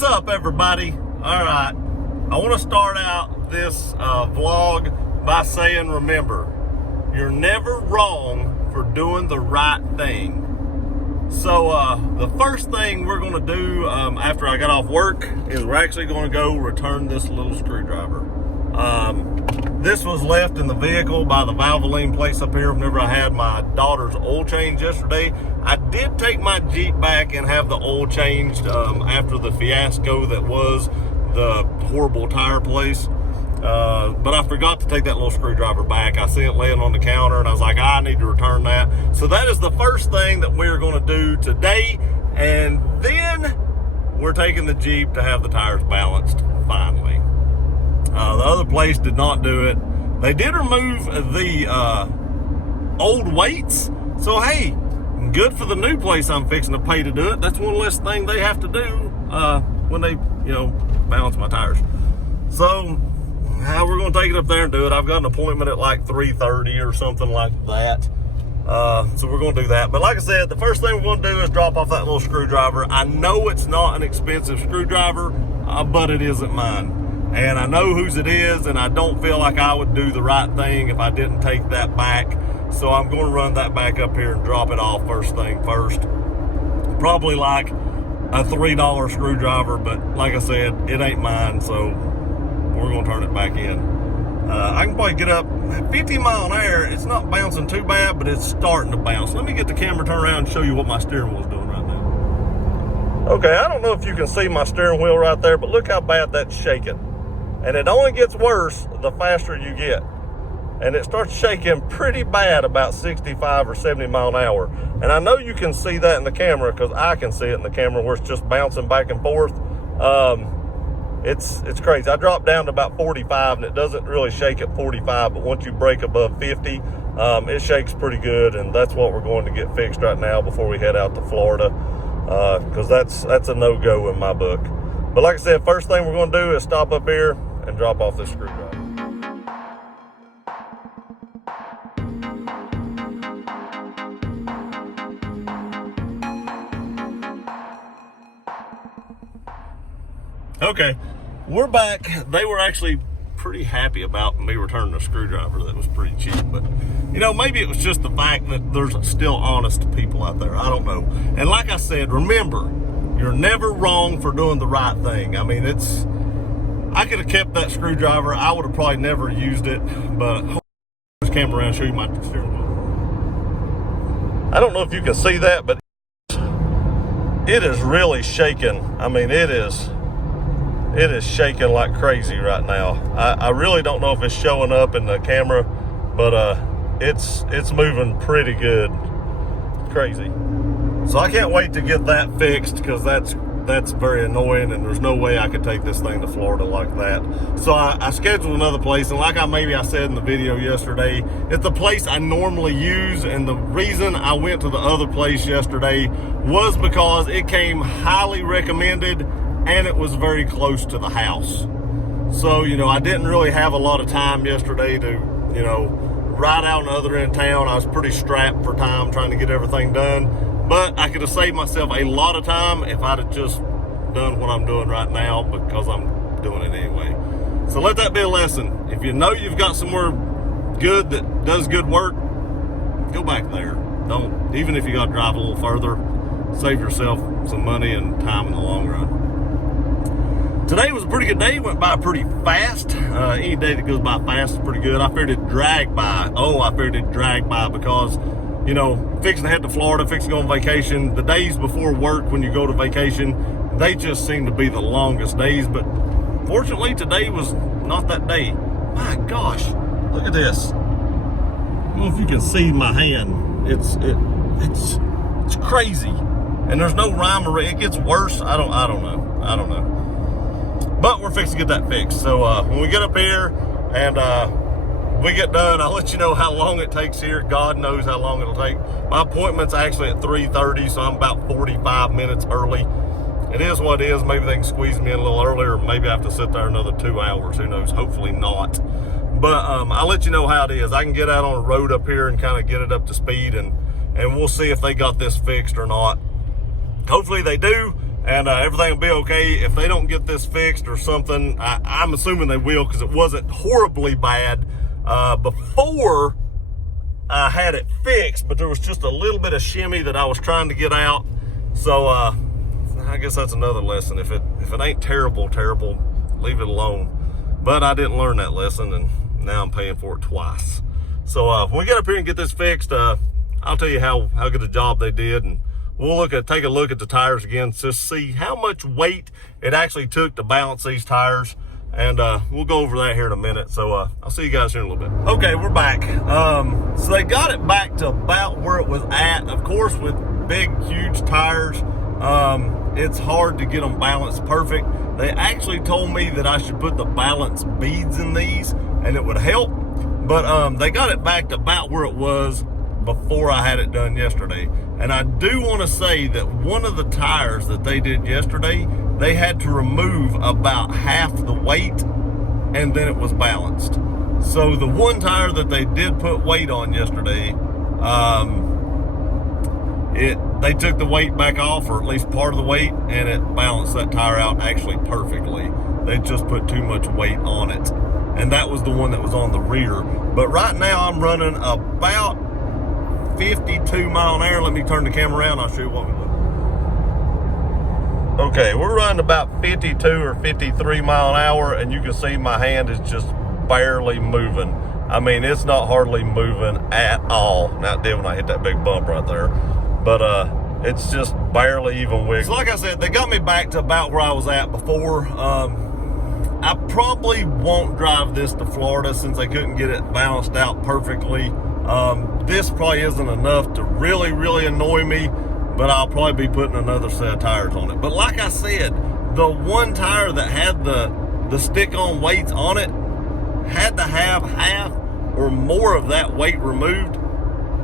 What's up, everybody? All right, I want to start out this vlog by saying, remember, you're never wrong for doing the right thing. So the first thing we're going to do after I got off work is we're actually going to go return this little screwdriver. This was left in the vehicle by the Valvoline place up here whenever I had my daughter's oil change yesterday. I did take my Jeep back and have the oil changed after the fiasco that was the horrible tire place. But I forgot to take that little screwdriver back. I seen it laying on the counter and I was like, I need to return that. So that is the first thing that we're going to do today. And then we're taking the Jeep to have the tires balanced finally. The other place did not do it. They did remove the old weights. So, hey, good for the new place I'm fixing to pay to do it. That's one less thing they have to do when they, balance my tires. So, we're going to take it up there and do it. I've got an appointment at like 3:30 or something like that. So we're going to do that. But like I said, the first thing we're going to do is drop off that little screwdriver. I know it's not an expensive screwdriver, but it isn't mine. And I know whose it is, and I don't feel like I would do the right thing if I didn't take that back. So I'm going to run that back up here and drop it off first thing first. Probably like a $3 screwdriver, but like I said, it ain't mine, so we're going to turn it back in. I can probably get up 50 mile an hour. It's not bouncing too bad, but it's starting to bounce. Let me get the camera turned around and show you what my steering wheel is doing right now. Okay, I don't know if you can see my steering wheel right there, but look how bad that's shaking. And it only gets worse the faster you get. And it starts shaking pretty bad about 65 or 70 mile an hour. And I know you can see that in the camera because I can see it in the camera where it's just bouncing back and forth. It's crazy. I dropped down to about 45 and it doesn't really shake at 45, but once you break above 50, it shakes pretty good. And that's what we're going to get fixed right now before we head out to Florida, because that's a no-go in my book. But like I said, first thing we're going to do is stop up here and drop off this screwdriver. Okay, we're back. They were actually pretty happy about me returning a screwdriver that was pretty cheap, but maybe it was just the fact that there's still honest people out there. I don't know. And like I said, remember, you're never wrong for doing the right thing. I mean, I could have kept that screwdriver. I would have probably never used it, but I'll just camera around and show you my steering wheel. I don't know if you can see that, but it is really shaking. I mean, it is shaking like crazy right now. I really don't know if it's showing up in the camera, but it's moving pretty good. Crazy. So I can't wait to get that fixed because that's very annoying, and there's no way I could take this thing to Florida like that. So I scheduled another place, and like I said in the video yesterday, it's the place I normally use, and the reason I went to the other place yesterday was because it came highly recommended and it was very close to the house. So, I didn't really have a lot of time yesterday to, ride out on the other end of town. I was pretty strapped for time trying to get everything done. But I could have saved myself a lot of time if I'd have just done what I'm doing right now, because I'm doing it anyway. So let that be a lesson. If you know you've got somewhere good that does good work, go back there. Don't, even if you got to drive a little further, save yourself some money and time in the long run. Today was a pretty good day. Went by pretty fast. Any day that goes by fast is pretty good. I figured it'd drag by. I figured it'd drag by because fixing to head to Florida, fixing to go on vacation, the days before work when you go to vacation, they just seem to be the longest days. But fortunately, today was not that day. My gosh, look at this. I don't know if you can see my hand. It's crazy, and there's no rhyme or it gets worse. I don't know. But we're fixing to get that fixed. So when we get up here and we get done, I'll let you know how long it takes here. God knows how long it'll take. My appointment's actually at 3:30, so I'm about 45 minutes early. It is what it is. Maybe they can squeeze me in a little earlier, or maybe I have to sit there another 2 hours. Who knows? Hopefully not. But I'll let you know how it is. I can get out on the road up here and kind of get it up to speed, and we'll see if they got this fixed or not. Hopefully they do. and everything will be okay. If they don't get this fixed or something, I'm assuming they will, because it wasn't horribly bad before I had it fixed, but there was just a little bit of shimmy that I was trying to get out. So I guess that's another lesson. If it ain't terrible, leave it alone. But I didn't learn that lesson, and now I'm paying for it twice. So when we get up here and get this fixed, I'll tell you how good a job they did, and we'll take a look at the tires again to see how much weight it actually took to balance these tires. And we'll go over that here in a minute. So I'll see you guys here in a little bit. Okay, we're back. So they got it back to about where it was at. Of course, with big, huge tires, it's hard to get them balanced perfect. They actually told me that I should put the balance beads in these and it would help. But they got it back to about where it was before I had it done yesterday. And I do want to say that one of the tires that they did yesterday, they had to remove about half the weight, and then it was balanced. So the one tire that they did put weight on yesterday, they took the weight back off, or at least part of the weight, and it balanced that tire out actually perfectly. They just put too much weight on it. And that was the one that was on the rear. But right now I'm running about 52 mile an hour. Let me turn the camera around. I'll show you what we look. Okay, we're running about 52 or 53 mile an hour, and you can see my hand is just barely moving. I mean, it's not hardly moving at all. Now it did when I hit that big bump right there, but it's just barely even wiggling. So like I said, they got me back to about where I was at before. I probably won't drive this to Florida since they couldn't get it balanced out perfectly. This probably isn't enough to really annoy me, but I'll probably be putting another set of tires on it. But like I said, the one tire that had the stick-on weights on it had to have half or more of that weight removed,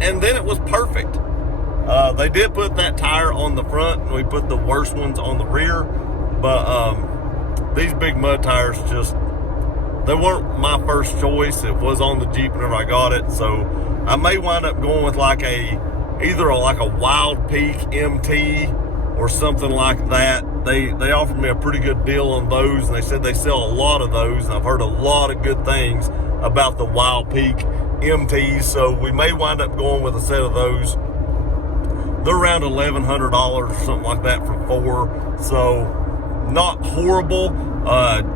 and then it was perfect. They did put that tire on the front, and we put the worst ones on the rear, but these big mud tires they weren't my first choice. It was on the Jeep whenever I got it, so I may wind up going with either a Wild Peak MT or something like that. They offered me a pretty good deal on those, and they said they sell a lot of those, and I've heard a lot of good things about the Wild Peak MTs, so we may wind up going with a set of those. They're around $1,100 or something like that for 4, so not horrible.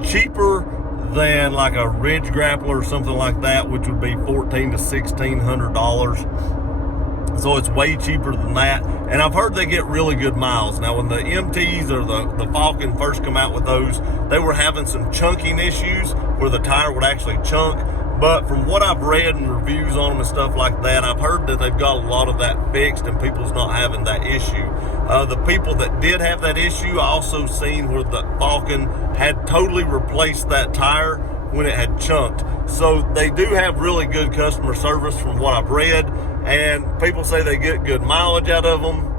Cheaper than a Ridge Grappler or something like that, which would be $1,400 to $1,600. So it's way cheaper than that. And I've heard they get really good miles. Now, when the MTs or the Falcon first come out with those, they were having some chunking issues where the tire would actually chunk. But from what I've read and reviews on them and stuff like that, I've heard that they've got a lot of that fixed and people's not having that issue. The people that did have that issue, I also seen where the Falcon had totally replaced that tire when it had chunked. So they do have really good customer service from what I've read, and people say they get good mileage out of them.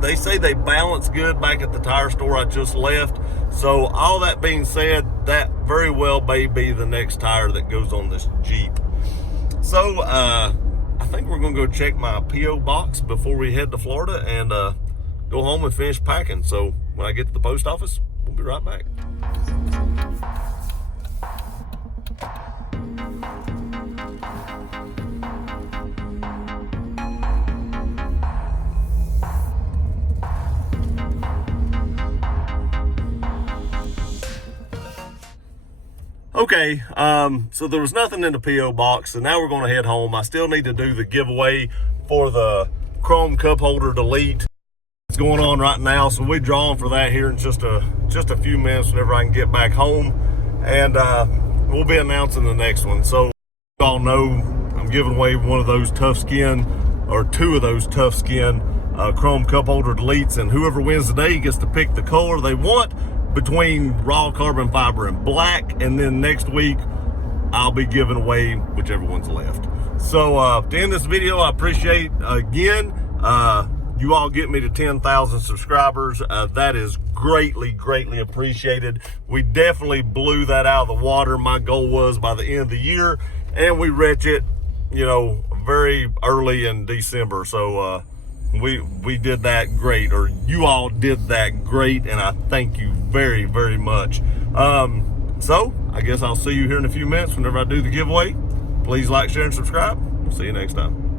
They say they balance good back at the tire store I just left. So all that being said, that very well may be the next tire that goes on this Jeep. So I think we're gonna go check my P.O. box before we head to Florida and go home and finish packing. So when I get to the post office, we'll be right back. Okay, so there was nothing in the P.O. box, so now we're going to head home. I still need to do the giveaway for the chrome cup holder delete. It's going on right now, so we're drawing for that here in just a few minutes whenever I can get back home, and we'll be announcing the next one. So you all know I'm giving away one of those tough skin, or 2 of those tough skin chrome cup holder deletes, and whoever wins today gets to pick the color they want between raw carbon fiber and black, and then next week I'll be giving away whichever one's left. So to end this video, I appreciate again you all get me to 10,000 subscribers. That is greatly appreciated. We definitely blew that out of the water. My goal was by the end of the year, and we reached it very early in December. So we did that great, or you all did that great, and I thank you very, very much. So I guess I'll see you here in a few minutes whenever I do the giveaway. Please like, share, and subscribe. We'll see you next time.